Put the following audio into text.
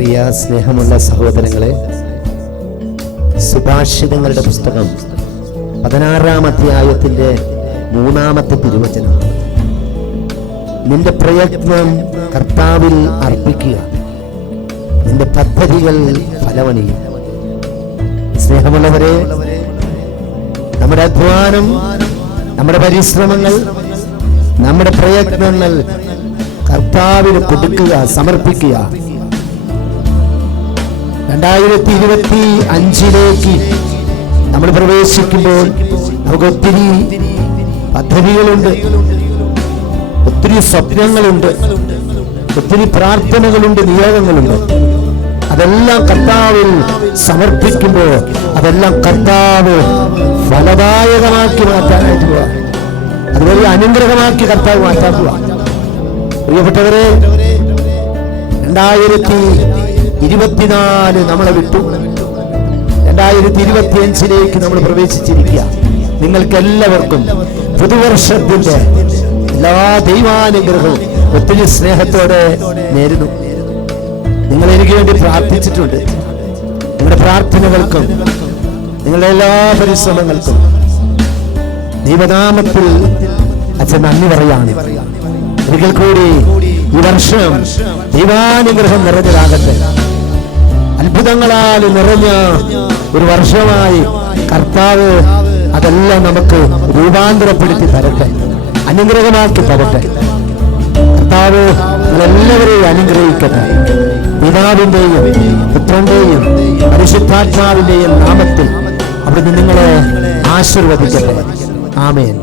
പ്രിയ സ്നേഹമുള്ള സഹോദരങ്ങളെ, സുഭാഷിതങ്ങളുടെ പുസ്തകം 16-ാം അധ്യായത്തിന്റെ 3-ാമത്തെ തിരുവചനം. നിന്റെ പ്രയത്നം കർത്താവിൽ അർപ്പിക്കുക, നിന്റെ പദ്ധതികൾ ഫലമണിയും. സ്നേഹമുള്ളവരെ, നമ്മുടെ അധ്വാനം, നമ്മുടെ പരിശ്രമങ്ങൾ, നമ്മുടെ പ്രയത്നങ്ങൾ കർത്താവിന് കൊടുക്കുക, സമർപ്പിക്കുക. 2025 നമ്മൾ പ്രവേശിക്കുമ്പോൾ നമുക്ക് ഒത്തിരി പദ്ധതികളുണ്ട്, ഒത്തിരി സ്വപ്നങ്ങളുണ്ട്, ഒത്തിരി പ്രാർത്ഥനകളുണ്ട്, നിയോഗങ്ങളുണ്ട്. അതെല്ലാം കർത്താവിൽ സമർപ്പിക്കുമ്പോൾ അതെല്ലാം കർത്താവ് ഫലദായകമാക്കി മാറ്റാനായിട്ട് പോവാ, അതുവഴി അനുഗ്രഹമാക്കി കർത്താവ് മാറ്റാൻ പോവാ. പ്രിയപ്പെട്ടവരെ, 2024 നമ്മളെ വിട്ടു, 2025 നമ്മൾ പ്രവേശിച്ചിരിക്കുക. നിങ്ങൾക്ക് എല്ലാവർക്കും പുതുവർഷത്തിന്റെ എല്ലാ ദൈവാനുഗ്രഹവും ഒത്തിരി സ്നേഹത്തോടെ നേരുന്നു. നിങ്ങൾ എനിക്ക് വേണ്ടി പ്രാർത്ഥിച്ചിട്ടുണ്ട്. നിങ്ങളുടെ പ്രാർത്ഥനകൾക്കും നിങ്ങളുടെ എല്ലാ പരിശ്രമങ്ങൾക്കും ദൈവനാമത്തിൽ അച്ഛൻ നന്ദി പറയാണ്. ഒരിക്കൽ കൂടി ഈ വർഷം ദൈവാനുഗ്രഹം നിറഞ്ഞതാകട്ടെ, അത്ഭുതങ്ങളാൽ നിറഞ്ഞ ഒരു വർഷമായി കർത്താവ് അതെല്ലാം നമുക്ക് രൂപാന്തരപ്പെടുത്തി തരട്ടെ, അനുഗ്രഹമാക്കി തരട്ടെ. കർത്താവ് നിങ്ങളെല്ലാവരെയും അനുഗ്രഹിക്കട്ടെ. പിതാവിന്റെയും പുത്രന്റെയും പരിശുദ്ധാത്മാവിന്റെയും നാമത്തിൽ അവിടുന്ന് നിങ്ങളെ ആശീർവദിക്കട്ടെ. ആമേൻ.